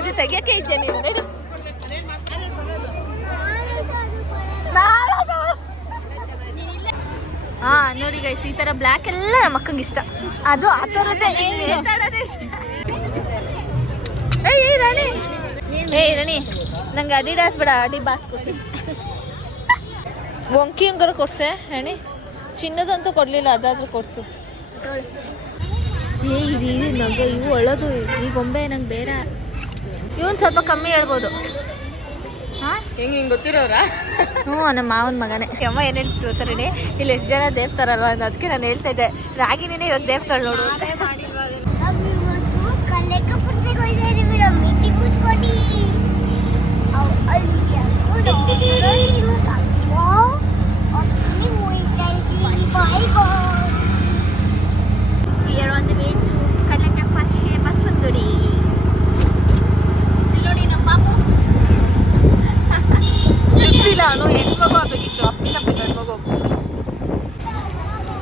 ಇದು ತೆಗಿಯಕ್ಕೆ ಇದೆಯಾ ನೀನು ನಡಿ. ಹಾ ನೋಡಿ ಗೈಸ್, ಈ ತರ ಬ್ಲ್ಯಾಕ್ ಎಲ್ಲ ನಮ್ಮ ಅಕ್ಕಂಗೆ ಇಷ್ಟ. ಅದು ಆ ಥರದ್ದೇ ಇಷ್ಟ. ಏಯ್ ರಾಣಿ, ನಂಗೆ ಅಡಿಡಾಸ್ ಬೇಡ, ಅಡಿಬಾಸ್ ಕೊಡ್ಸಿ. ಒಂಕಿ ಹಂಗಾರ ಕೊಡ್ಸೆ ರಾಣಿ. ಚಿನ್ನದಂತೂ ಕೊಡ್ಲಿಲ್ಲ, ಅದಾದ್ರೂ ಕೊಡ್ಸು. ಇದು ನಂಗೆ ಇವು ಒಳ್ಳೋದು. ಈ ಗೊಂಬೆ ನಂಗೆ ಬೇಡ. ಇವನ್ ಸ್ವಲ್ಪ ಕಮ್ಮಿ ಹೇಳ್ಬೋದು. ಹಾಂ ಹೆಂಗೆ ಹಿಂಗೆ ಗೊತ್ತಿರೋರ? ಹ್ಞೂ, ನಮ್ಮ ಮಾವನ ಮಗನೇ. ಅಮ್ಮ ಏನು ಹೇಳ್ತಾರೆ ಇಲ್ಲಿ ಎಷ್ಟು ಜನ ದೇವ್ತಾರಲ್ವ, ಅದಕ್ಕೆ ನಾನು ಹೇಳ್ತಾ ಇದ್ದೆ ರಾಗಿನೇ ಇವಾಗ ದೇವ್ತಾಳೆ ನೋಡು.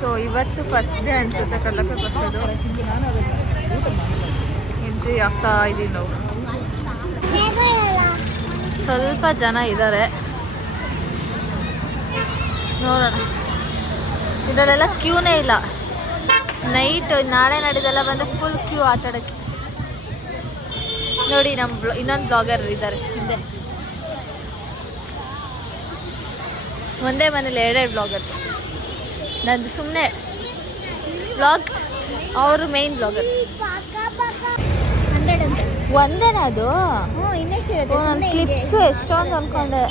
ಸೊ ಇವತ್ತು ಫಸ್ಟ್ ಡೇ ಅನ್ಸುತ್ತೆ ಕಲ್ಲಕ್ಕೆ ಬಸ್ಸದು. ಎಂಟ್ರಿ ಆಗ್ತಾ ಇದೀವಿ ನಾವು. ಸ್ವಲ್ಪ ಜನ ಇದ್ದಾರೆ, ನೋಡೋಣ. ಇದರಲ್ಲೆಲ್ಲ ಕ್ಯೂನೇ ಇಲ್ಲ. ನೈಟ್ ನಾಳೆ ನಾಡಿದೆಲ್ಲ ಬಂದರೆ ಫುಲ್ ಕ್ಯೂ ಆಟಾಡೋಕ್ಕೆ. ನೋಡಿ ನಮ್ಮ ಇನ್ನೊಂದು ಬ್ಲಾಗರ್ ಇದ್ದಾರೆ ಹಿಂದೆ. ಒಂದೇ ಮನೇಲಿ ಎರಡೆರಡು ಬ್ಲಾಗರ್ಸ್. ನಂದು ಸುಮ್ಮನೆ ಬ್ಲಾಗ್, ಅವರು ಮೇನ್ ಬ್ಲಾಗರ್ಸ್. ಒಂದೇನಾ ಅದು? ನನ್ನ ಕ್ಲಿಪ್ಸು ಎಷ್ಟೊಂದು ಅಂದ್ಕೊಂಡೆ.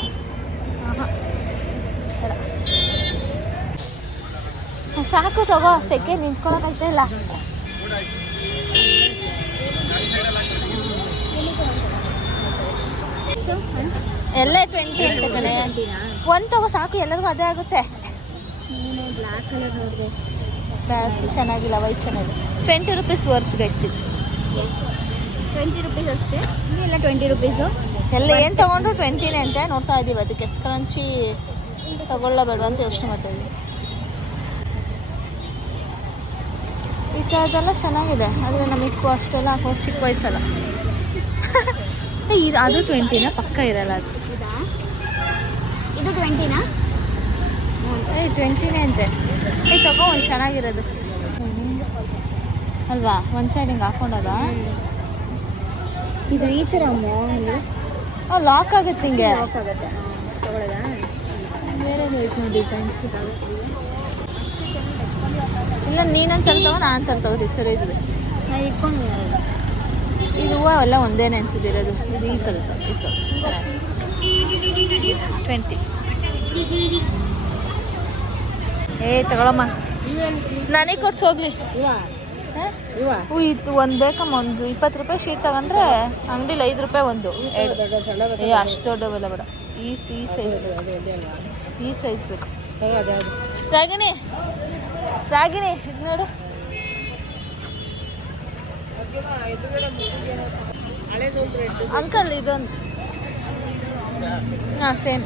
ಸಾಕು ತಗೋ, ಸೆಕೆ ನಿಂತ್ಕೊಳಕ್ಕಾಗ್ತಾ ಇಲ್ಲ. ಎಲ್ಲ 20 ಅಂತ ಕಣೆ. ಒಂದು ತಗೋ ಸಾಕು, ಎಲ್ಲರಿಗೂ ಅದೇ ಆಗುತ್ತೆ. ಬ್ಲ್ಯಾಕ್ ಚೆನ್ನಾಗಿಲ್ಲ, ವೈಟ್ ಚೆನ್ನಾಗಿದೆ. 20 ರೂಪೀಸ್ ವರ್ತ್ ಗೈಸ್ ಇದು. 20 ರೂಪೀಸ್ ಅಷ್ಟೇ. ಎಲ್ಲ 20 ರೂಪೀಸು. ಎಲ್ಲ ಏನು ತೊಗೊಂಡ್ರು 20ನೇ ಅಂತ ನೋಡ್ತಾ ಇದ್ದೀವಿ. ಅದಕ್ಕೆ ಸ್ಕ್ರಂಚಿ ತಗೊಳ್ಳಬೇಡ ಅಂತ ಯೋಚನೆ ಮಾಡ್ತಾ ಇದ್ದೀವಿ. ಈ ಥರದ್ದೆಲ್ಲ ಚೆನ್ನಾಗಿದೆ, ಆದರೆ ನಮಗೂ ಅಷ್ಟೆಲ್ಲ ಹಾಕೋದು ಚಿಕ್ಕ ವಯಸ್ಸಲ್ಲ. ಇದು ಅದು 20ನಾ? ಪಕ್ಕ ಇರಲ್ಲ ಅದು. ಇದು 20ನಾ? 20ನೇ ಅಂತೆ. ತಗೋ ಒಂದು ಚೆನ್ನಾಗಿರೋದು ಅಲ್ವಾ, ಒಂದು ಸೈಡ್ ಹಿಂಗೆ ಹಾಕೊಂಡಾಗ. ಇದು ಈ ಥರ ಲಾಕ್ ಆಗುತ್ತೆ, ಹಿಂಗೆ ಲಾಕ್ ಆಗುತ್ತೆ. ತಗೊಳ್ಳೋದಾ? ಬೇರೆ ನೋಡಿ ಡಿಸೈನ್ಸ್. ಇಲ್ಲ ನೀನಂತ ತಗೋ, ನಾನು ತಗೋತೀವಿ. ಸರಿ ಇದು ಇಟ್ಕೊಂಡು ಇದು ಹೂವು ಎಲ್ಲ ಒಂದೇನೆ ಅನ್ಸಿದಿರೋದು. ಇದು ಈ ಥರದ್ದು ಇತ್ತು ಚೆನ್ನಾಗಿ. 20. ತಗೊಳಮ್ಮ, ನನಗೆ ಕೊಡ್ಸಿ ಹೋಗ್ಲಿ. ಇದು ಒಂದು ಬೇಕಮ್ಮ. ಒಂದು 20 ರೂಪಾಯಿ ಶೀಟ್ ತಗೊಂಡ್ರೆ ಅಂಗಡಿಲಿ 5 ರೂಪಾಯಿ ಒಂದು. ಅಷ್ಟು ದೊಡ್ಡವೆಲ್ಲ ಬೇಡ. ಈ ಸೈಜ್ ಬೇಕು, ಈ ಸೈಜ್ ಬೇಕು. ರಾಗಿಣಿ ಇದು ನೋಡು. ಅಂಕಲ್ ಇದೊಂದು. ಹಾಂ ಸೇಮ್.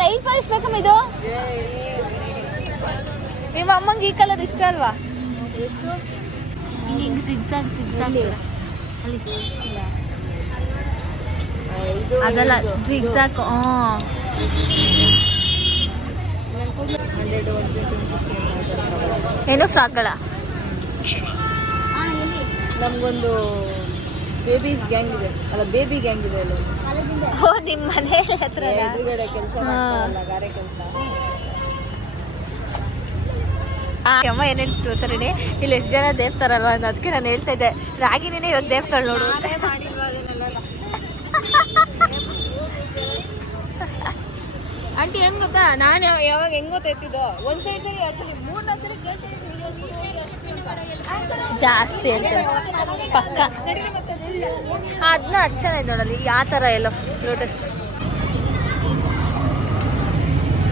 ನೈಟ್ ಪಾಲಿಶ್ ಬೇಕಮ್ಮ ಇದು. ನಿಮ್ಮ ಅಮ್ಮಂಗೆ ಈ ಕಲರ್ ಇಷ್ಟ ಅಲ್ವಾ? ಹಿಂಗೆ ಸಿಗ್ಸಾಗ್ ಅಲ್ಲಿ ಅದೆಲ್ಲ ಜಿಗ್ಸಾಕ್. ಏನು ಫ್ರಾಕ್ಗಳ? ನಮಗೊಂದು ಬೇಬೀಸ್ ಗ್ಯಾಂಗ್ ಇದೆ ಅಲ್ಲ, ಬೇಬಿ ಗ್ಯಾಂಗ್ ಇದೆ ಅಲ್ಲ. ಓ, ನಿಮ್ಮ ಮನೆ ಹತ್ರ ಎದುರುಗಡೆ ಕೆಲಸ ಮಾಡ್ತಾರಲ್ಲ, ಗಾರೆ ಕೆಲಸ. ಅಮ್ಮ ಏನು ಹೇಳ್ತಾರೆ ಇಲ್ಲಿ ಎಷ್ಟು ಜನ ದೇವ್ತಾರಲ್ವ, ಅದಕ್ಕೆ ನಾನು ಹೇಳ್ತಾ ಇದ್ದೆ ರಾಗಿನೇ ಇವಾಗ ದೇವ್ತಾಳೆ ನೋಡು. ಆಂಟಿ ಹೆಂಗ್ ಗೊತ್ತಾ, ನಾನು ಯಾವಾಗ ಹೆಂಗ್ ಗೊತ್ತಾಯ್ತಿದ್ದೋ, ಒಂದು ಸರಿ 2 ಸರಿ 3 ಸರಿ ಕೇಳ್ತೀನಿ. ಜಾಸ್ತಿ ಹೇಳ್ತಾರೆ ಪಕ್ಕ. ಅದನ್ನ ಅಷ್ಟು ಚೆನ್ನಾಗಿ ನೋಡಲಿ. ಆ ಥರ ಎಲ್ಲೋ ಲೋಟಸ್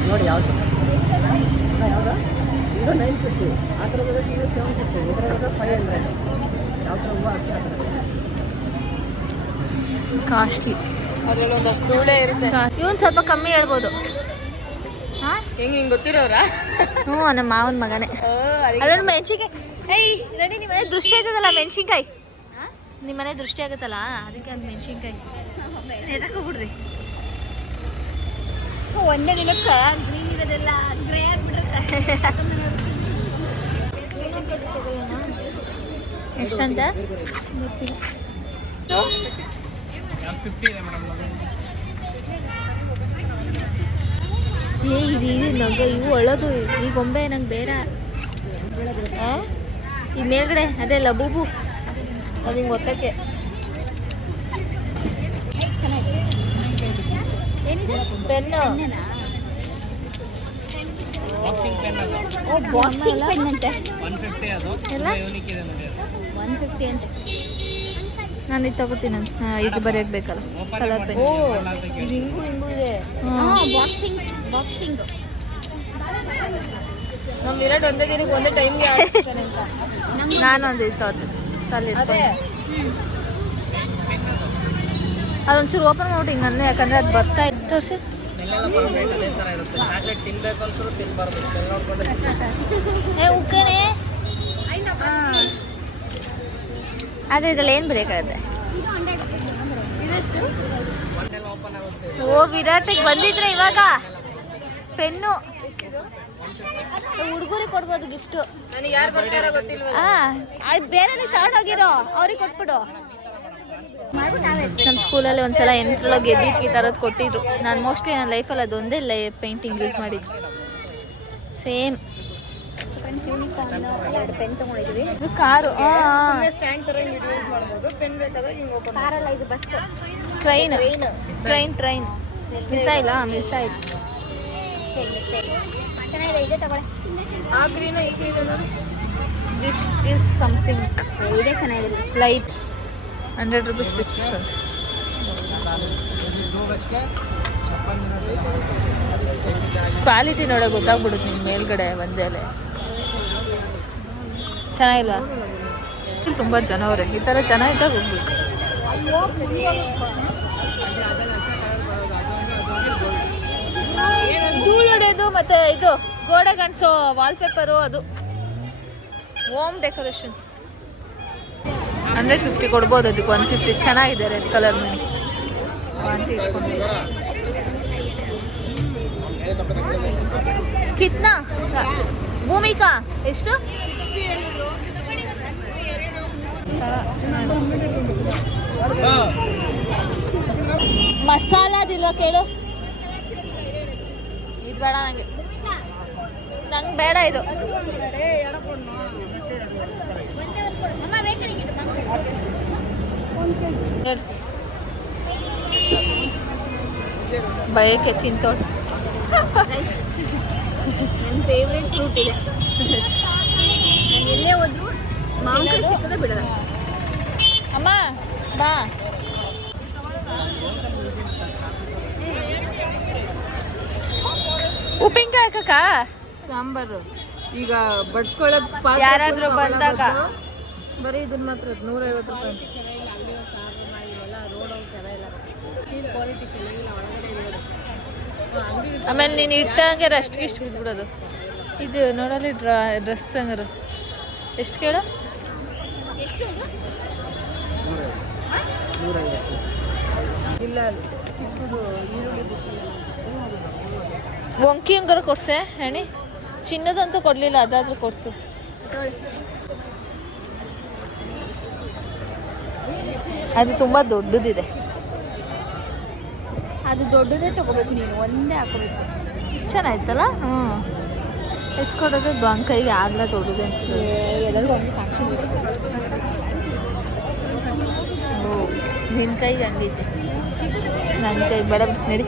ನೋಡಿ. ಯಾವುದು ಇದು 950, ಆ ಥರ 750, ಇದರ 500. ಯಾವ ಥರ ಹೂವು ಅಷ್ಟೇ ಕಾಸ್ಟ್ಲಿ. ಅದರಲ್ಲಿ ಒಂದಷ್ಟು ಧೂಳೆ ಇರುತ್ತೆ. ಇವನು ಸ್ವಲ್ಪ ಕಮ್ಮಿ ಹೇಳ್ಬೋದು. ಹಾಂ ಹೆಂಗೆ ಹಿಂಗೆ ಗೊತ್ತಿರೋರಾ? ಹ್ಞೂ, ನಮ್ಮ ಮಾವನ ಮಗನೇ. ಅಲ್ಲೊಂದು ಮೆಣಸಿನ್ಕಾಯಿ. ಏಯ್ ರೆಡಿ, ನಿಮ್ಮ ದೃಷ್ಟಿ ಆಯ್ತದಲ್ಲ ಮೆಣಸಿನ್ಕಾಯಿ. ನಿಮ್ಮ ಮನೆ ದೃಷ್ಟಿ ಆಗುತ್ತಲ್ಲ ಅದಕ್ಕೆ ಅದು ಮೆಣಸಿನ್ಕಾಯಿ ಎದಕ್ಕೋಗ್ಬಿಡ್ರಿ. ಒಂದೇ ದಿನಕ್ಕೆ ಗ್ರೀನ್ ಇರೋದೆಲ್ಲ ಗ್ರೇ ಆಗಿಬಿಟ್ಟಿರುತ್ತೆ. ಎಷ್ಟಂತ ಏ ಇದು ನಂಗೆ ಇವು ಒಳ್ಳೋದು ಈ ಗೊಂಬೆ ನಂಗೆ ಬೇಡ. ಈ ಮೇಲ್ಗಡೆ ಅದೇ ಲಬೂಬು ಅದು ಹಿಂಗೆ ಗೊತ್ತಕ್ಕೆ ಏನಿದೆ ಪೆನ್ನು. ಓ ಬಾಕ್ಸಿಂಗ್ ಪೆನ್ ಅಂತೆ. ಎಲ್ಲ 150 ಅಂತೆ. ನಾನು ಇದು ತಗೋತೀನಿ. ಇದು ಬರೆಯೋಕೆ ಬೇಕಲ್ಲ ಕಲರ್ ಪೆನ್. ಓ ಇದು ಹಿಂಗೂ ಇದೆ. ಬಾಕ್ಸಿಂಗ್ ನಮ್ದು ಇರೋದು ಒಂದೇ ದಿನಕ್ಕೆ ಒಂದೇ ಟೈಮ್ಗೆ ಆಗ್ತಾನೆ ಅಂತ. ನಾನೊಂದು ಇದು ತಗೋತೀನಿ ತಲೆ ಅದೇ ಅದೊಂಚೂರು ಓಪನ್ ಮಾಡ್ಬಿಟ್ಟು ಹಿಂಗೆ ಅನ್ನೋ, ಯಾಕಂದ್ರೆ ಅದು ಬರ್ತಾ ಇತ್ತು. ತೋರಿಸಿ ಉಕ್ಕೇನೆ ಅದೇ ಇದ್ರಲ್ಲಿ ಏನು ಬೇಕಾಗುತ್ತೆ. ಇದೆಷ್ಟು? ಓ ವಿರಾಟಿಗೆ ಬಂದಿದ್ರೆ ಇವಾಗ ಪೆನ್ನು ಹುಡುಗರಿಗೆ ಕೊಡ್ಬೋದು ಗಿಫ್ಟು. ನನಗೆ ಯಾರು ಬರ್ತಾರೋ ಗೊತ್ತಿಲ್ವ. ಅದು ಬೇರೆ ತಗೊಂಡೋಗಿರೋ ಅವ್ರಿಗೆ ಕೊಟ್ಬಿಡು. ನಮ್ಮ ಸ್ಕೂಲಲ್ಲಿ ಒಂದ್ಸಲ ಎಂಟ್ರೊಳಗೆ ಗೆದ್ದಿಟ್ಟು ಈ ಥರದ್ದು ಕೊಟ್ಟಿದ್ರು. ನಾನು ಮೋಸ್ಟ್ಲಿ ನನ್ನ ಲೈಫಲ್ಲಿ ಅದೊಂದೇ ಪೇಂಟಿಂಗ್ ಯೂಸ್ ಮಾಡಿದ್ದು. ಸೇಮ್ ಎರಡು ಪೆನ್ ತೊಗೊಂಡಿದ್ವಿ. ಇದು ಕಾರು. ಸ್ಟ್ಯಾಂಡ್ ಥರ ಹಿಂಗೆ ಯೂಸ್ ಮಾಡ್ಬೋದು. ಪೆನ್ ಬೇಕಾದಾಗ ಹಿಂಗೆ ಓಪನ್. ಕಾರಲ್ಲ, ಇದು ಬಸ್. Train missile. ಚೆನ್ನಾಗಿದೆ, ಇದೆ ತಗೊಳ್ಳಿ. ಆ ಗ್ರೀನು ಈ ಗ್ರೀನು ನೋಡಿ. ದಿಸ್ ಇಸ್ ಸಮಥಿಂಗ್ ಇದೇ ಚೆನ್ನಾಗಿದೆ. ಲೈಟ್ 100 ರೂಪೀಸ್ 6 ಅಂತ. ಕ್ವಾಲಿಟಿ ನೋಡೋ ಗೊತ್ತಾಗ್ಬಿಡುತ್ತೆ ನಿನ್ನ ಮೇಲ್ಗಡೆ ಒಂದೇಲೆ. ಚೆನ್ನಾಗಿಲ್ವಾ? ಇಲ್ಲಿ ತುಂಬ ಜನ ಅವರೇ. ಈ ಥರ ಜನ ಇದ್ದಾಗ ಹೋಗ್ಬೇಕು. ಧೂಳು ಹೊಡೆಯೋದು ಮತ್ತು ಇದು ಗೋಡೆಗೆ ಅಂಟಿಸೋ ವಾಲ್ಪೇಪರು, ಅದು ಹೋಮ್ ಡೆಕೋರೇಷನ್ಸ್ 150 ಕೊಡ್ಬೋದು. ಅದಕ್ಕೆ 150 ಚೆನ್ನಾಗಿದೆ. ರೆಡ್ ಕಲರ್ ಮನಿ ಆಂಟಿ ಇಟ್ಕೊಂಡು. ಕಿತ್ನಾ ಭೂಮಿಕಾ ಎಷ್ಟು? ಮಸಾಲಾದಿಲ್ವ ಕೇಳು. ಇದು ಬೇಡ ನಂಗೆ ಬೇಡ ಇದು. ಬಯಕೆ ತಿಂತೋಳು. ನನ್ನ ಫೇವ್ರೆಟ್ ಫ್ರೂಟ್ ಇದೆ. ನಾನು ಎಲ್ಲೇ ಹೋದ್ರು ಮಾವಿನಕಾಯಿ ಸಿಕ್ಕಿದ್ರೆ ಬಿಡಲ್ಲ. ಅಮ್ಮ ಬಾ. ಉಪ್ಪಿನಕಾಯಿ ಹಾಕಕ್ಕ ಸಾಂಬಾರು ಈಗ ಬಡ್ಸ್ಕೊಳ್ಳೋದು ಯಾರಾದ್ರೂ ಬಂದಾಗ ಬರೀ ಇದನ್ನ ಮಾತ್ರ 150 ರೂಪಾಯಿ. ಆಮೇಲೆ ನೀನು ಇಟ್ಟಂಗೆ ಅಷ್ಟು ಇಷ್ಟು ಬಿದ್ಬಿಡೋದು. ಇದು ನೋಡಲಿ ಡ್ರೆಸ್ ಹಂಗಾರ ಎಷ್ಟು ಕೇಳು? ಇಲ್ಲ ಚಿಕ್ಕದು ಈರುಳ್ಳಿ ವಂಕಿ ಹಂಗಾರ ಕೊಡ್ಸೆ ಹೆಣಿ. ಚಿನ್ನದಂತೂ ಕೊಡಲಿಲ್ಲ, ಅದಾದ್ರೂ ಕೊಡ್ಸು. ಅದು ತುಂಬ ದೊಡ್ಡದಿದೆ. ಅದು ದೊಡ್ಡದೇ ತಗೋಬೇಕು, ನೀನು ಒಂದೇ ಹಾಕೋಬೇಕು. ಚೆನ್ನಾಯ್ತಲ್ಲ? ಹ್ಞೂ ಎತ್ಕೊಡೋದು ಕೈಗೆ ಆಗಲ್ಲ, ದೊಡ್ಡದು ಅನ್ಸುತ್ತೆ. ಎಲ್ಲರಿಗೂ ಒಂದು ಕಾಣಿಸ್ತಿದೆ. ಓ ನಿನ್ನ ಕೈಗೆ ಹಂಗೈತೆ, ನನ್ನ ಕೈ ಬೇಡ ನಡಿ.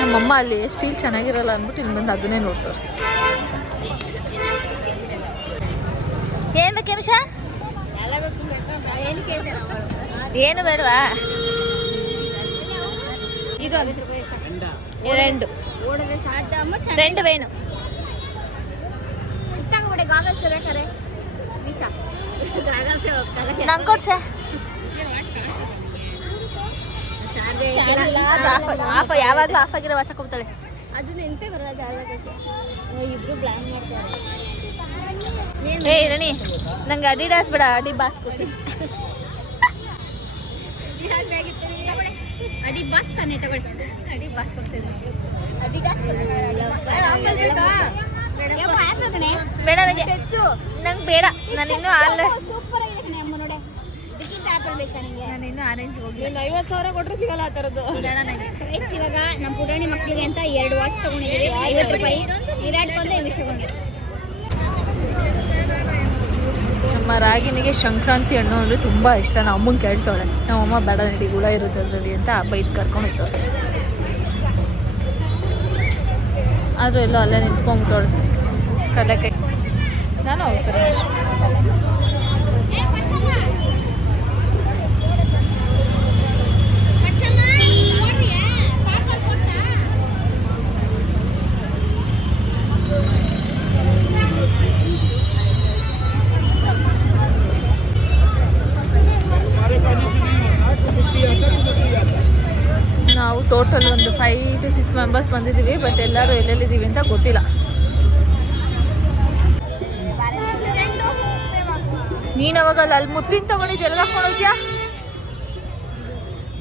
ನಮ್ಮಮ್ಮ ಅಲ್ಲಿ ಸ್ಟೀಲ್ ಚೆನ್ನಾಗಿರಲ್ಲ ಅಂದ್ಬಿಟ್ಟು ಇಲ್ಲಿ ಬಂದು ಅದನ್ನೇ ನೋಡ್ತಾರೆ. ಏನು ಬೇಕು ನಿಮಿಷ? ಏನು ಬೇಡವಾ? ಇದು ಎರಡು ವೇಣು ನಂಗೆ ಕೊಡ್ಸೆ. ಆಫ್ ಯಾವಾಗಲೂ ಆಫ್ ಆಗಿರೋ ವಾಚ ಕೊಡ್ತಾಳೆ. ಅದು ನೆನಪೇ ಬರಲ್ಲ. ಇಬ್ರು ಪ್ಲಾನ್ ಮಾಡ್ತಾರೆ. ಏಯ್ ರಣಿ ನಂಗೆ ಅಡಿಡಾಸ್ ಬೇಡ ಅಡಿಬಾಸ್ ಕೊಸಿ. ಅಡಿ ಬಸ್ ತಾನೆ ತಗೊಳ್ಳಿ. ಅಡಿಬಾಸ್ ಕೊಡ್ಸಿದ್ರು. ಬೇಡ ನನಗೆ ನಂಗೆ ಬೇಡ. ನಾನಿನ್ನೂ ಸೂಪರ್ ಆಗಿದೆ ಕಣೆ ಅಮ್ಮ ನೋಡಿ. ಡಿಜಿಟಲ್ ಆಪಲ್ ಬೇಕಾ ನಿಂಗೆ? ನಾನಿನ್ನೂ ಆರೆಂಜ್ ಹೋಗಿ. ನೀನು 50,000 ಕೊಟ್ಟರು ಸಿಗಲ್ಲ ಆ ಥರದ್ದು. ಬೇಡ ನನಗೆ. ಗೈಸ್ ಇವಾಗ ನಮ್ಮ ಪುಟಾಣಿ ಮಕ್ಕಳಿಗೆ ಅಂತ 2 ವಾಚ್ ತಗೊಂಡಿದ್ದೀವಿ. 50 ರೂಪಾಯಿ. ವಿರಾಟ್ಗೊಂದು ವಿಶ್ವಗೊಂದು. ನಮ್ಮ ರಾಗಿನಿಗೆ ಸಂಕ್ರಾಂತಿ ಹಣ್ಣು ಅಂದರೆ ತುಂಬ ಇಷ್ಟ. ನಮ್ಮ ಅಮ್ಮಂಗೆ ಕೇಳ್ತಾಳೆ, ನಮ್ಮಮ್ಮ ಬೇಡ ನಡಿ ಹುಳ ಇರುತ್ತೆ ಅದರಲ್ಲಿ ಅಂತ ಬೈದು ಕರ್ಕೊಂಡು ಹೋಗ್ತಾಳೆ. ಆದರೂ ಎಲ್ಲೋ ಅಲ್ಲೇ ನಿಂತ್ಕೊಂಡ್ಬಿಟ್ಟವಳು ಕಡಲೆಕಾಯಿ. ನಾನು ಹೋಗ್ತಾರೆ. ನಾವು ಟೋಟಲ್ ಒಂದು 5 to 6 ಮೆಂಬರ್ಸ್ ಬಂದಿದ್ದೀವಿ. ಬಟ್ ಎಲ್ಲರೂ ಎಲ್ಲೆಲ್ಲಿದ್ದೀವಿ ಅಂತ ಗೊತ್ತಿಲ್ಲ. ನೀನು ಅವಾಗ ಅಲ್ಲಿ ಮುತ್ತಿನ ತಗೊಂಡಿದ್ದು ಎಲ್ಲ ಹಾಕೊಂಡೋಗ್ಯಾ?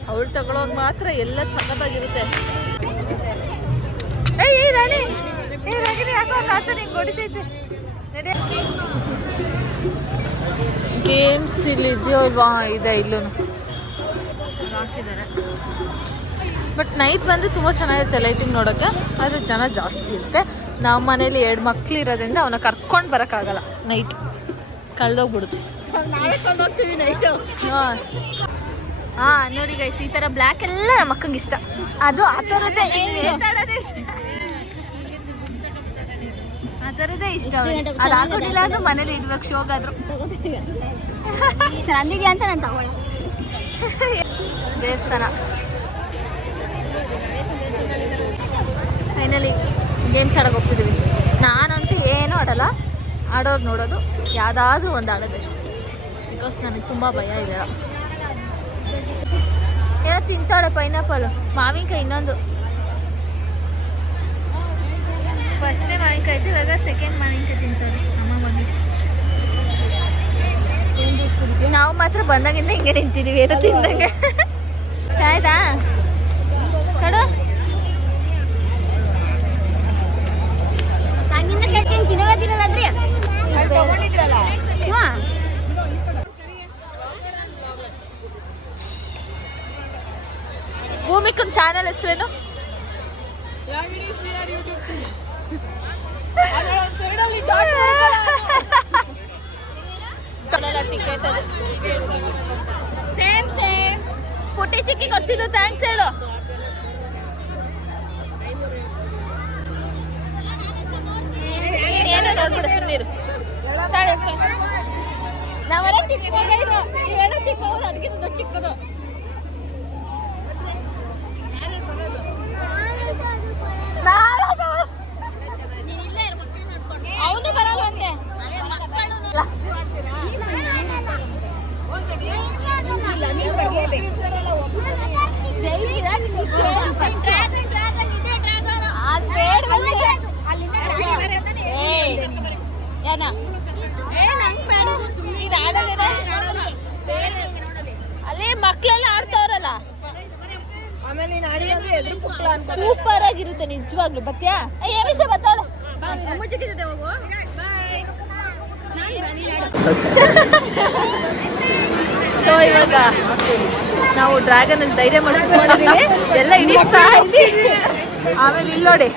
ಅವಳು ತಗೊಳೋವಾಗ ಮಾತ್ರ ಎಲ್ಲ ಸಖತ್ತಾಗಿರುತ್ತೆ. ಏಯ್ ರಾಣಿ, ರಾಗಿನಿ ಯಾಕೋ ಆತ ನಿಂಗೆ ಹೊಡಿತೈತೆ. ಗೇಮ್ಸ್ ಇಲ್ಲಿ ಇದೆಯೋ ಇಲ್ವಾ? ಇದೆ, ಇಲ್ಲೂ ಹಾಕಿದ್ದಾರೆ. ಬಟ್ ನೈಟ್ ಬಂದು ತುಂಬ ಚೆನ್ನಾಗಿರುತ್ತೆ ಲೈಟಿಂಗ್ ನೋಡೋಕ್ಕೆ. ಆದರೆ ಜನ ಜಾಸ್ತಿ ಇರುತ್ತೆ. ನಮ್ಮ ಮನೇಲಿ 2 ಮಕ್ಳು ಇರೋದ್ರಿಂದ ಅವನ್ನ ಕರ್ಕೊಂಡು ಬರೋಕ್ಕಾಗಲ್ಲ. ನೈಟ್ ಕಳೆದೋಗ್ಬಿಡುತ್ತೆ. ಹಾಂ ನೋಡಿ ಗೈಸ್, ಈ ಥರ ಬ್ಲ್ಯಾಕ್ ಎಲ್ಲ ನಮ್ಮ ಅಕ್ಕಂಗೆ ಇಷ್ಟ. ಅದು ಆ ಥರದ್ದೇ ಇಷ್ಟ. ಆ ಥರದ್ದೇ ಇಷ್ಟ. ಅದು ಹಾಕೊಂಡಿಲ್ಲ ಅಂದ್ರೆ ಮನೇಲಿ ಇಡ್ಬೇಕು ಶೋಗಾದ್ರು. ನಂದಿದ್ಯಾ ಅಂತ ನಾನು ತಗೊಳ್ಳಿ. ದೇವಸ್ಥಾನ ಫೈನಲಿ ಗೇಮ್ಸ್ ಆಡೋಕೆ ಹೋಗ್ತಿದ್ದೀವಿ. ನಾನಂತೂ ಏನೂ ಆಡಲ್ಲ. ಆಡೋದು ನೋಡೋದು, ಯಾವುದಾದ್ರೂ ಒಂದು ಆಡೋದಷ್ಟೇ. ಬಿಕಾಸ್ ನನಗೆ ತುಂಬ ಭಯ ಇದೆ. ಏನೋ ತಿಂತಾಳೆ ಪೈನಾಪಲ್, ಮಾವಿನಕಾಯಿ. ಇನ್ನೊಂದು ಫಸ್ಟ್ನೇ ಮಾವಿನಕಾಯಿ ಇತ್ತು, ಇವಾಗ ಸೆಕೆಂಡ್ ಮಾವಿನಕಾಯಿ ತಿಂತಾರೆ ಅಮ್ಮ ಬಂದು. ನಾವು ಮಾತ್ರ ಬಂದಾಗಿಂದ ಹಿಂಗೆ ನಿಂತಿದ್ದೀವಿ ಏನೋ ತಿಂದಂಗೆ. ಚಾಯ್ದಾ ಕಡು ಹಂಗಿಂದ ಕೇಳ್ತೀನಿ. ತಿನ್ನೋದ್ರಿ ಭೂಮಿಕನ್ ಚಾನಲ್ ಹೆಸರೇನು? ಟಿಕೆಟ್ ಅದು ಸೇಮ್ ಪುಟ್ಟಿ ಚಿಕ್ಕಿ ಕೊಡ್ಸಿದ್ದು. ಥ್ಯಾಂಕ್ಸ್ ಹೇಳು. ಏನು ನೋಡ್ಬಿಡು ಸುಮ್ಮನಿರು. ನಾವೆಲ್ಲ ಚಿಕ್ಕ ಏನೋ ಚಿಕ್ಕ ಹೋಗೋದು, ಅದಕ್ಕಿಂತ ದೊಡ್ಡ ಚಿಕ್ಕದು. ಅವನು ಬರಲ್ವಂತೆ. ಅಲ್ಲಿ ಮಕ್ಕಳೆಲ್ಲ ಆಡ್ತಾವ್ರಲ್ಲ, ಸೂಪರ್ ಆಗಿರುತ್ತೆ ನಿಜವಾಗ್ಲು. ಬತ್ತೀಯಾ? ಏಮಿಷ ಬತ್ತಾಳ. ಸೊ ಇವಾಗ ನಾವು ಡ್ರ್ಯಾಗನ್ ಅಲ್ಲಿ ಧೈರ್ಯ ಮಾಡಿದ್ದೀವಿ. ಎಲ್ಲ ಇಡಿಸ್ತಾ ಇಲ್ಲಿ. ಆಮೇಲೆ ಇಲ್ಲಿ ನೋಡಿ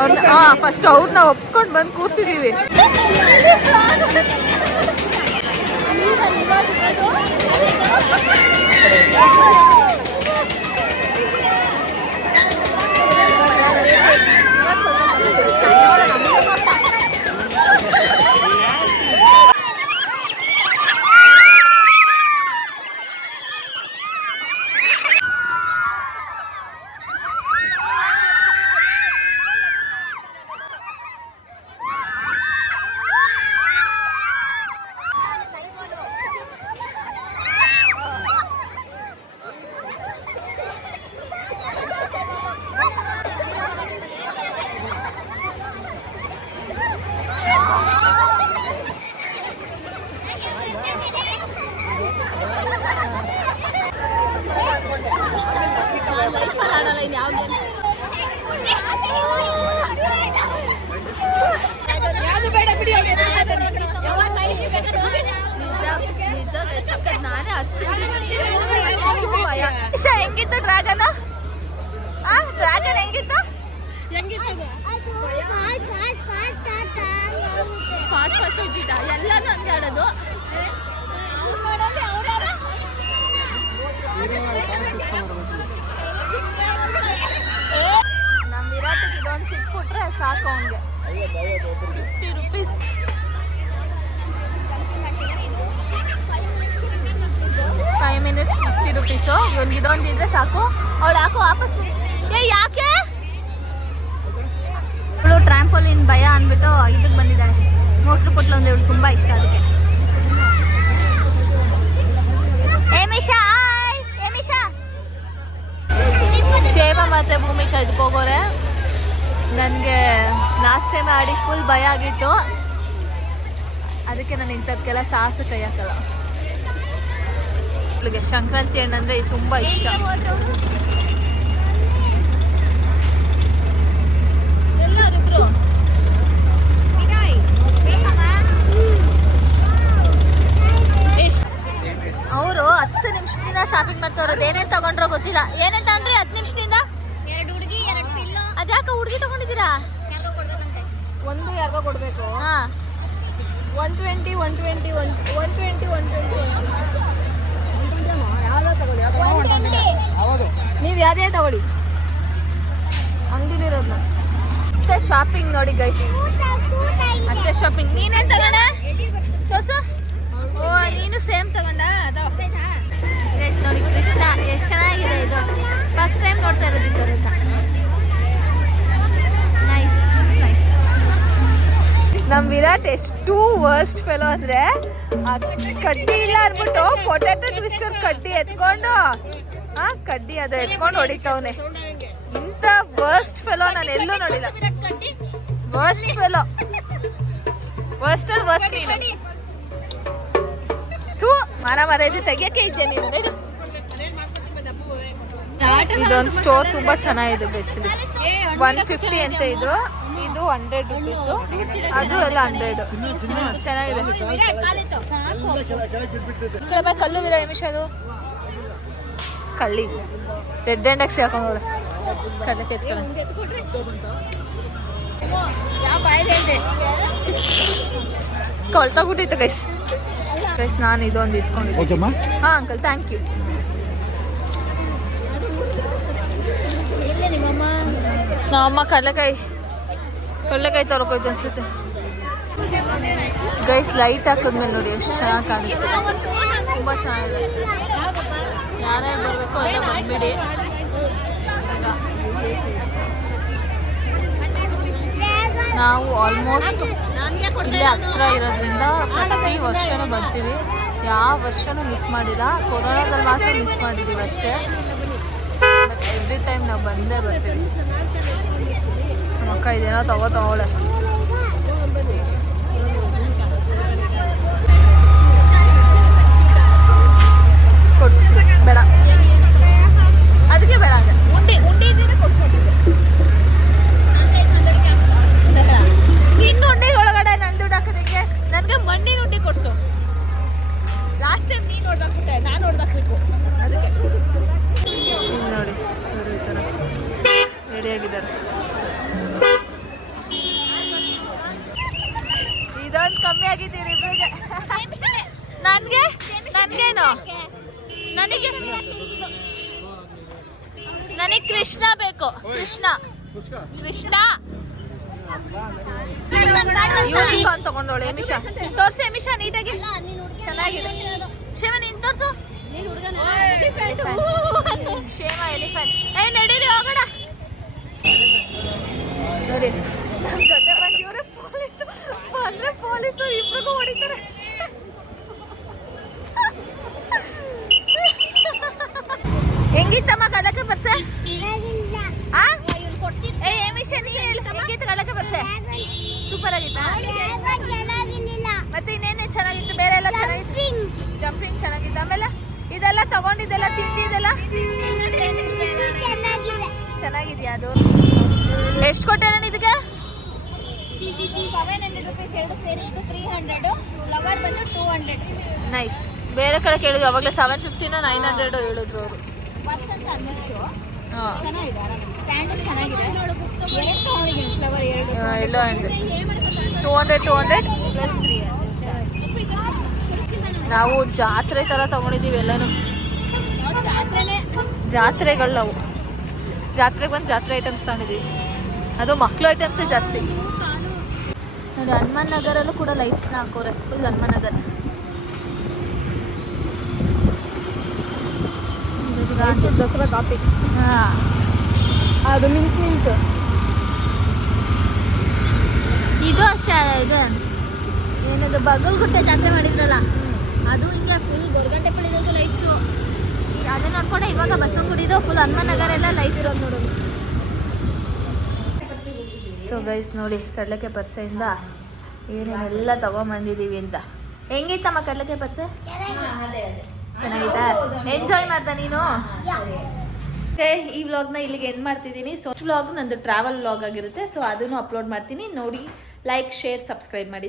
ಅವ್ರನ್ನ ಫಸ್ಟ್ ಅವ್ರನ್ನ ಒಪ್ಸ್ಕೊಂಡು ಬಂದು ಕೂರ್ಸಿದೀವಿ. ಲೈಫಲ್ಲಿ ಆಡಲ್ಲ ಇನ್ನು ಯಾವ ಗೇಮ್ಸ್. ನಿಜ ಸಕ್ಕತ್ ನಾನೇ ಭಯ. ಹೆಂಗಿತ್ತು ಡ್ರ್ಯಾಗನ್? ಡ್ರ್ಯಾಗನ್ ಹೆಂಗಿತ್ತು? ಫಾಸ್ಟ್ ಇದ್ದಿದ್ದ ಎಲ್ಲಾನು ಹಂಗೆ ಆಡೋದು. ನಮ್ಮ ವಿರಾಟಿಗೆ ಇದೊಂದು ಸಿಕ್ಬಿಟ್ರೆ ಸಾಕು ಅವನಿಗೆ. 50 rupees. 5 minutes 50 rupees. ಇವನ್ಗೆ ಇದೊಂದು ಇದ್ರೆ ಸಾಕು. ಅವಳು ಯಾಕೋ ವಾಪಸ್ ಯಾಕೆ ಇವಳು ಟ್ರಾಂಪೋಲಿನ್ ಭಯ ಅಂದ್ಬಿಟ್ಟು ಇದಕ್ಕೆ ಬಂದಿದ್ದಾಳೆ. ಮೋಟ್ರು ಪುಟ್ಲು ಅಂದ್ರೆ ಇವಳು ತುಂಬಾ ಇಷ್ಟ ಅದಕ್ಕೆ. ಶೇಮ ಮತ್ತೆ ಭೂಮಿ ಕಳ್ಕೋಗೋರೆ. ನನಗೆ ಲಾಸ್ಟ್ ಟೈಮ್ ಆಡಿ ಫುಲ್ ಭಯ ಆಗಿತ್ತು, ಅದಕ್ಕೆ ನಾನು ಇಂಥದ್ಕೆಲ್ಲ ಸಾಹಸ ಕೈ ಹಾಕಲ್ಲ. ಅವಳಿಗೆ ಸಂಕ್ರಾಂತಿ ಹಣ್ಣಂದ್ರೆ ಇದು ತುಂಬ ಇಷ್ಟ. ಎಲ್ಲರಿಬ್ರು ಅವರು 10 ನಿಮಿಷದಿಂದ ಶಾಪಿಂಗ್ ಮಾಡ್ತಾವ್ರದ್ದು. ಏನೇನು ತಗೊಂಡ್ರೋ ಗೊತ್ತಿಲ್ಲ. ಏನೇನು ತಗೊಂಡ್ರಿ 10 ನಿಮಿಷದಿಂದ? 2 ಹುಡುಗಿ 2 ಪಿಲ್ಲೋ. ಅದ್ಯಾಕೆ ಹುಡುಗಿ ತಗೊಂಡಿದ್ದೀರಾ? ಯಾರಿಗೋ ಕೊಡ್ಬೇಕಂತೆ. ಒಂದು ಯಾರಿಗೋ ಕೊಡಬೇಕು. ಹಾಂ 120 120 120 ಯಾವ್ದೋ ತಗೊಳ್ಳಿ. ನೀವು ಯಾವ್ದೇ ತಗೊಳ್ಳಿ ಅಂಗಡಿಲಿರೋದನ್ನ. ಮತ್ತೆ ಶಾಪಿಂಗ್ ನೋಡಿ ಗೈಸ್, ಅಷ್ಟೇ ಶಾಪಿಂಗ್. ನೀನೇನು ತಗೊಂಡೆ ಹೊಸ? ಓ ನೀನು ಸೇಮ್ ತಗೊಂಡ? ಅದು ಗೈಸ್ ನೋಡಿ ಕೃಷ್ಣ ಎಷ್ಟು ಚೆನ್ನಾಗಿದೆ. ಇದು ಫಸ್ಟ್ ಟೈಮ್ ನೋಡ್ತಾ ಇರೋದು ಬರುತ್ತಾ. Nice nice. ನಮ್ಮ ವಿರಾಟ್ ಎಷ್ಟು ವರ್ಸ್ಟ್ ಫೆಲೋ ಅಂದರೆ ಆ ಕಡ್ಡಿ ಇಲ್ಲ ಅಂದ್ಬಿಟ್ಟು ಪೊಟ್ಯಾಟೊ ಟ್ವಿಸ್ಟರ್ ಕಡ್ಡಿ ಎತ್ಕೊಂಡು ಕಡ್ಡಿ ಅದು ಎತ್ಕೊಂಡು ಹೊಡಿತವನೆ. ಇಂಥ ವರ್ಸ್ಟ್ ಫೆಲೋ ನಾನು ಎಲ್ಲೂ ನೋಡಿಲ್ಲ. ವರ್ಸ್ಟ್ ಫೆಲೋ, ವರ್ಸ್ಟ್ ಅಲ್ಲಿ ವರ್ಸ್ಟ್ ನೀನು. ಥೂ ಮರ ಇದು ತೆಗಿಯಕ್ಕೆ ಇದ್ದೆ ನೀನು. ನಡಿ. ಇದೊಂದು ಸ್ಟೋರ್ ತುಂಬಾ ಚೆನ್ನಾಗಿದೆ ಬೇಸಿಲಿ. 150 ಅಂತ ಇದು 100 rupees. ಅದು ಎಲ್ಲ 100. ಚೆನ್ನಾಗಿದೆ. ಕಲ್ಲು ವಿರ ನಿಮಿಷದು ಕಳ್ಳಿ ರೆಡ್ ಹ್ಯಾಂಡಾಗಿ ಸೇರ್ಕೊಂಡು ಕಲ್ಲಕ್ಕೆ ಎತ್ಕೊಳ್ಳಿ. ಕೊಳ್ತೋಗ್ಬಿಟ್ಟಿತ್ತು ಗೈಸ್. ಗೈಸ್ ನಾನು ಇದೊಂದು ಇಸ್ಕೊಂಡಿದ್ದೆ. ಹಾಂ ಅಂಕಲ್ ಥ್ಯಾಂಕ್ ಯು. ನಮ್ಮಮ್ಮ ಕಡಲೆಕಾಯಿ ತೊಳ್ಕೊಯ್ತು ಅನ್ಸುತ್ತೆ. ಗೈಸ್ ಲೈಟ್ ಹಾಕಿದ್ಮೇಲೆ ನೋಡಿ ಎಷ್ಟು ಚೆನ್ನಾಗಿ ಕಾಣಿಸ್ತಿದೆ. ತುಂಬ ಚೆನ್ನಾಗಿದೆ. ಯಾರ್ಯಾರು ಬರಬೇಕು ಎಲ್ಲ ಬಂದ್ಬಿಡಿ. ನಾವು ಆಲ್ಮೋಸ್ಟ್ ಇಲ್ಲೇ ಹತ್ರ ಇರೋದ್ರಿಂದ ಪ್ರತಿ ವರ್ಷನೂ ಬರ್ತೀವಿ. ಯಾವ ವರ್ಷನೂ ಮಿಸ್ ಮಾಡಿಲ್ಲ. ಕೊರೋನಾದಲ್ಲಿ ಮಾತ್ರ ಮಿಸ್ ಮಾಡಿದ್ದೀವಿ ಅಷ್ಟೇ. ಬಟ್ ಎವ್ರಿ ಟೈಮ್ ನಾವು ಬಂದೇ ಬರ್ತೀವಿ. ನಮ್ಮ ಅಕ್ಕ ಇದೇನೋ ತಗೋಳೆ. ಕೊಡ್ಸಿ ಬೇಡ, ಅದಕ್ಕೆ ಬೇಡ ಅಂದರೆ ಉಂಡಿ ಇದ್ದರೆ ಕೊಡ್ಸೋದಿದೆ. ನಿನ್ನ ಉಂಡಿ ಒಳಗಡೆ ನನ್ನ ದುಡ್ಡು ಹಾಕೋದಕ್ಕೆ ನನಗೆ ಮಣ್ಣಿನ ಉಂಡಿ ಕೊಡಿಸು. ಲಾಸ್ಟ್ ಟೈಮ್ ನೀನು ಹೊಡೆದಾಕ್ಬಿಟ್ಟೆ, ನಾನು ಹೊಡೆದಾಕ್ಬೇಕು ಅದಕ್ಕೆ. ನೋಡಿ ಇವರು ಈ ಥರ ರೆಡಿಯಾಗಿದ್ದಾರೆ. ಇದೊಂದು ಕಮ್ಮಿ ಆಗಿದ್ದೀರಿ ಇಬ್ಬರಿಗೆ. ನನಗೇನು ನನಗೆ ಕೃಷ್ಣ ಬೇಕು. ಕೃಷ್ಣ ಯೂನಿಕಾರ್ನ್ ತಗೊಂಡೋಳೆ. ಎಮಿಷಾ ತೋರ್ಸು. ಎಮಿಷಾ ನೀಟಾಗಿ ಚೆನ್ನಾಗಿದೆ. ಶಿವ ನೀನು ತೋರ್ಸು. ಶೇಮ ಎಲಿಫೆಂಟ್. ನಡೀರಿ ಹೋಗೋಣ. ನೋಡಿ ನಮ್ಮ ಜೊತೆ ಬಂದಿವ್ರೆ ಪೊಲೀಸು. ಬಂದ್ರೆ ಪೊಲೀಸು ಇಬ್ರಿಗೂ ಹೊಡಿತಾರೆ. ಹೆಂಗಿತ್ತಮ್ಮ ಕಡಲಕ್ಕೆ ಬರ್ಸೆ? ಹೆಂಗಿತ್ತು ಕಡಲಕ್ಕೆ ಬರ್ಸೆ? ಸೂಪರ್ ಆಗಿತ್ತಾ? ಮತ್ತೆ ಇನ್ನೇನೇ ಚೆನ್ನಾಗಿತ್ತು? ಬೇರೆ ಎಲ್ಲ ಚೆನ್ನಾಗಿತ್ತು. ಜಂಪಿಂಗ್ ಚೆನ್ನಾಗಿತ್ತು. ಆಮೇಲೆ ತಗೊಂಡಿದ್ದೆಲ್ಲ ತಿಂದಿದ್ದೆಲ್ಲ ಚೆನ್ನಾಗಿದ್ಯಾ ಅದು? ಎಷ್ಟು ಕೊಟ್ಟೆ ನಾನು ಇದಕ್ಕೆ? 700 rupees ಎರಡು ಸೇರಿ, ಇದು 300, ಫ್ಲವರ್ ಬಂದು 200. ನೈಸ್. ಬೇರೆ ಕಡೆ ಕೇಳಿದ್ರು ಅವಾಗಲೇ 750 900 ಹೇಳಿದ್ರು ಅವರು. ವರ್ತ್ ಅಂತ ಅನ್ನಿಸ್ತು. ಹಾಂ ಚೆನ್ನಾಗಿದೆ, ಸ್ಟ್ಯಾಂಡ್ ಚೆನ್ನಾಗಿದೆ. ಎರಡು ತಗೊಂಡಿದ್ದೀನಿ ಫ್ಲವರ್, ಎರಡು ಎಲ್ಲ ಅಂದೆ 200 ಪ್ಲಸ್ 300. ನಾವು ಜಾತ್ರೆ ಥರ ತೊಗೊಂಡಿದ್ದೀವಿ ಎಲ್ಲನೂ. ಜಾತ್ರೆಗಳು ನಾವು ಜಾತ್ರೆಗೆ ಬಂದು ಜಾತ್ರೆ ಐಟಮ್ಸ್ ತಗೊಂಡಿದ್ದೀವಿ. ಅದು ಮಕ್ಕಳು ಐಟಮ್ಸೇ ಜಾಸ್ತಿ. ನೋಡಿ ಹನುಮಾನ್ ನಗರಲ್ಲೂ ಕೂಡ ಲೈಟ್ಸ್ನ ಹಾಕೋರೆ, ಫುಲ್ ಹನುಮಾನ್ ನಗರ. ದಸರಾ ಕಾಪಿ. ಹಾಂ ಅದು ಮಿನ್ಸ್ ಇದು ಅಷ್ಟೇ. ಇದು ಏನದು ಬಗಲ್ಗುಟ್ಟೆ ಜಾತ್ರೆ ಮಾಡಿದ್ರಲ್ಲ, ಅದು ಹಿಂಗೆ ಫುಲ್ ಗೊರಗಂಟೆ ಪಳಿದಂತೂ ಲೈಟ್ಸು. ಅದೇ ನೋಡ್ಕೊಂಡೆ ಇವಾಗ ಬಸವನಗುಡಿದು ಫುಲ್ ಹನುಮಾನ್ ನಗರ ಎಲ್ಲ ಲೈಟ್ಸ್ ನೋಡೋದು. ಸೊ ಗೈಸ್ ನೋಡಿ, ಕಡಲೆಕಾಯಿ ಪರಿಸೆಯಿಂದ ಏನೇನೆಲ್ಲ ತೊಗೊಂಬಂದಿದ್ದೀವಿ ಅಂತ. ಹೆಂಗಿತ್ತಮ್ಮ ಕಡಲೆಕಾಯಿ ಪರಿಸೆ? ಚೆನ್ನಾಗಿತ್ತಾ? ಎಂಜಾಯ್ ಮಾಡ್ದ ನೀನು? ಮತ್ತೆ ಈ ವ್ಲಾಗ್ನ ಇಲ್ಲಿಗೆ ಎಂಡ್ ಮಾಡ್ತಿದ್ದೀನಿ. ಸೊ ವ್ಲಾಗ್ ನಂದು ಟ್ರಾವೆಲ್ ವ್ಲಾಗ್ ಆಗಿರುತ್ತೆ. ಸೊ ಅದನ್ನು ಅಪ್ಲೋಡ್ ಮಾಡ್ತೀನಿ, ನೋಡಿ ಲೈಕ್ ಶೇರ್ ಸಬ್ಸ್ಕ್ರೈಬ್ ಮಾಡಿ.